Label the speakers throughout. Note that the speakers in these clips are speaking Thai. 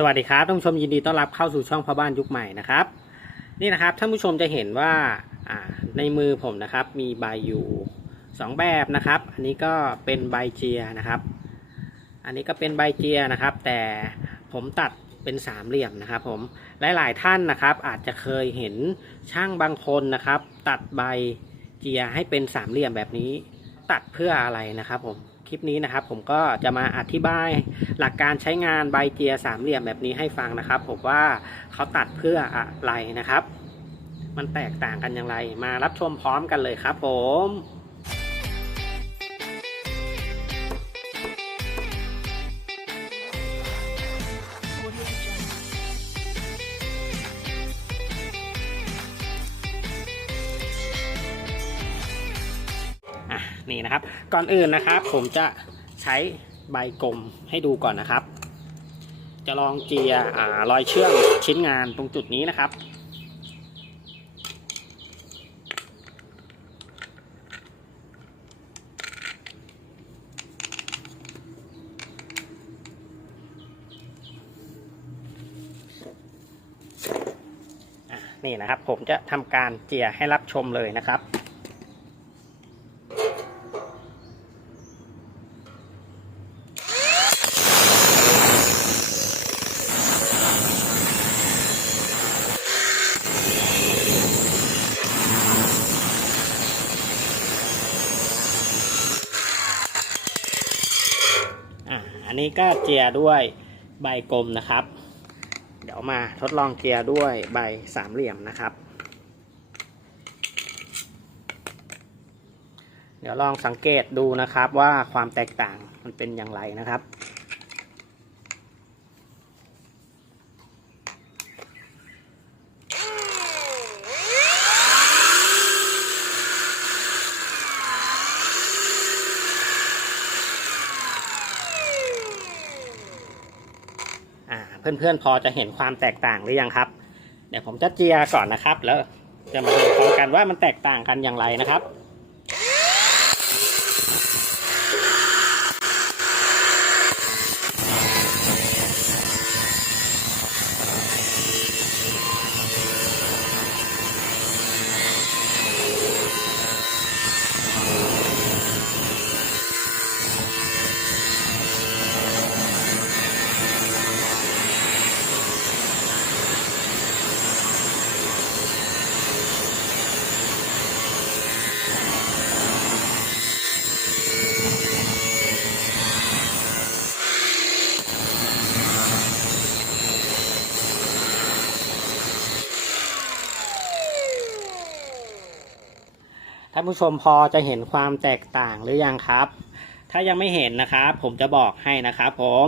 Speaker 1: สวัสดีครับท่านผู้ชมยินดีต้อนรับเข้าสู่ช่องพ่อบ้านยุคใหม่นะครับ นี่นะครับท่านผู้ชมจะเห็นว่าอ่าในมือผมนะครับ มีใบอยู่สองแบบนะครับ อันนี้ก็เป็นใบเจียนะครับ อันนี้ก็เป็นใบเจียนะครับ แต่ผมตัดเป็นสามเหลี่ยมนะครับ ผมหลาย ๆ ท่านนะครับ อาจจะเคยเห็นช่างบางคนนะครับ ตัดใบเจียให้เป็นสามเหลี่ยมแบบนี้ ตัดเพื่ออะไรนะครับผม คลิปนี้นะครับ ผมก็จะมาอธิบายหลักการใช้งานใบเจียสามเหลี่ยมแบบนี้ให้ฟังนะครับ ผมว่าเขาตัดเพื่ออะไรนะครับ มันแตกต่างกันอย่างไร มารับชมพร้อมกันเลยครับ ผม นี่นะครับ ก่อนอื่นนะครับ ผมจะใช้ใบกลมให้ดูก่อนนะครับ จะลองเจียรอยเชื่อมชิ้นงานตรงจุดนี้นะครับนี่นะครับผมจะทำการเจียให้รับชมเลยนะครับ อันนี้ก็เจียด้วยใบกลมนะครับ เดี๋ยวมาทดลองเจียด้วยใบสามเหลี่ยมนะครับ เดี๋ยวลองสังเกตดูนะครับว่าความแตกต่างมันเป็นอย่างไรนะครับ อ่า เพื่อนๆ พอจะเห็นความแตกต่างหรือยังครับ เดี๋ยวผมจะเจียก่อนนะครับ แล้วจะมาดูพร้อมกันว่ามันแตกต่างกันอย่างไรนะครับ ท่านผู้ชมพอจะเห็นความแตกต่างหรือยังครับ ถ้ายังไม่เห็นนะครับผมจะบอกให้นะครับผม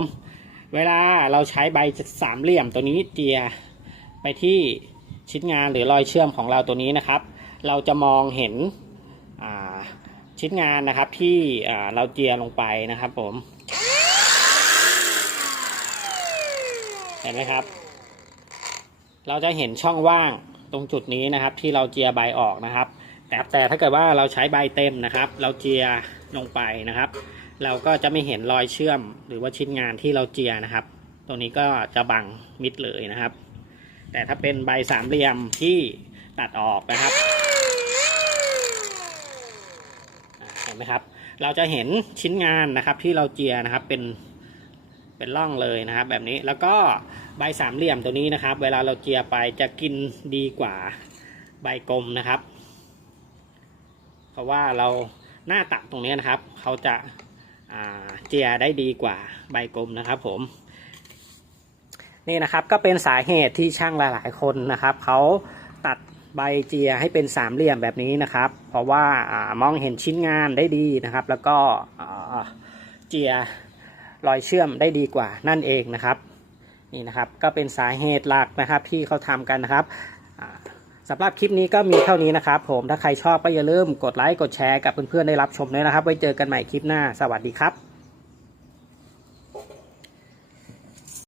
Speaker 1: เวลาเราใช้ใบสามเหลี่ยมตัวนี้เจียไปที่ชิ้นงานหรือรอยเชื่อมของเราตัวนี้นะครับ เราจะมองเห็นชิ้นงานนะครับที่เราเจียลงไปนะครับผม เห็นไหมครับ เราจะเห็นช่องว่างตรงจุดนี้นะครับที่เราเจียใบออกนะครับ แต่แต่ถ้าเกิดว่าเราใช้ใบเต็มนะครับ เราเจียลงไปนะครับ เราก็จะไม่เห็นรอยเชื่อม หรือว่าชิ้นงานที่เราเจียนะครับ ตรงนี้ก็จะบังมิดเลยนะครับ แต่ถ้าเป็นใบสามเหลี่ยมที่ตัดออกนะครับเห็นไหมครับ เราจะเห็นชิ้นงานนะครับที่เราเจียนะครับเป็นเป็นร่องเลยนะครับ แบบนี้แล้วก็ใบสามเหลี่ยมตัวนี้นะครับ เวลาเราเจียไปจะกินดีกว่าใบกลมนะครับ เพราะว่าเราหน้าตัดตรงนี้นะครับ เขาจะาเจียได้ดีกว่าใบกลมนะครับผม นี่นะครับก็เป็นสาเหตุที่ช่างหลาย ๆ คนนะครับเขาตัดใบเจียให้เป็นสามเหลี่ยมแบบนี้นะครับ เพราะว่าอามองเห็นชิ้นงานได้ดีนะครับ แล้วก็เจียรอยเชื่อมได้ดีกว่านั่นเองนะครับนี่นะครับก็เป็นสาเหตุหลักนะครับที่เขาทำกันนะครับ สำหรับคลิปนี้ก็มีเท่านี้นะครับผมถ้าใครชอบก็อย่าลืมกดไลค์กดแชร์กับเพื่อนๆได้รับชมด้วยนะครับ ไว้เจอกันใหม่คลิปหน้าสวัสดีครับ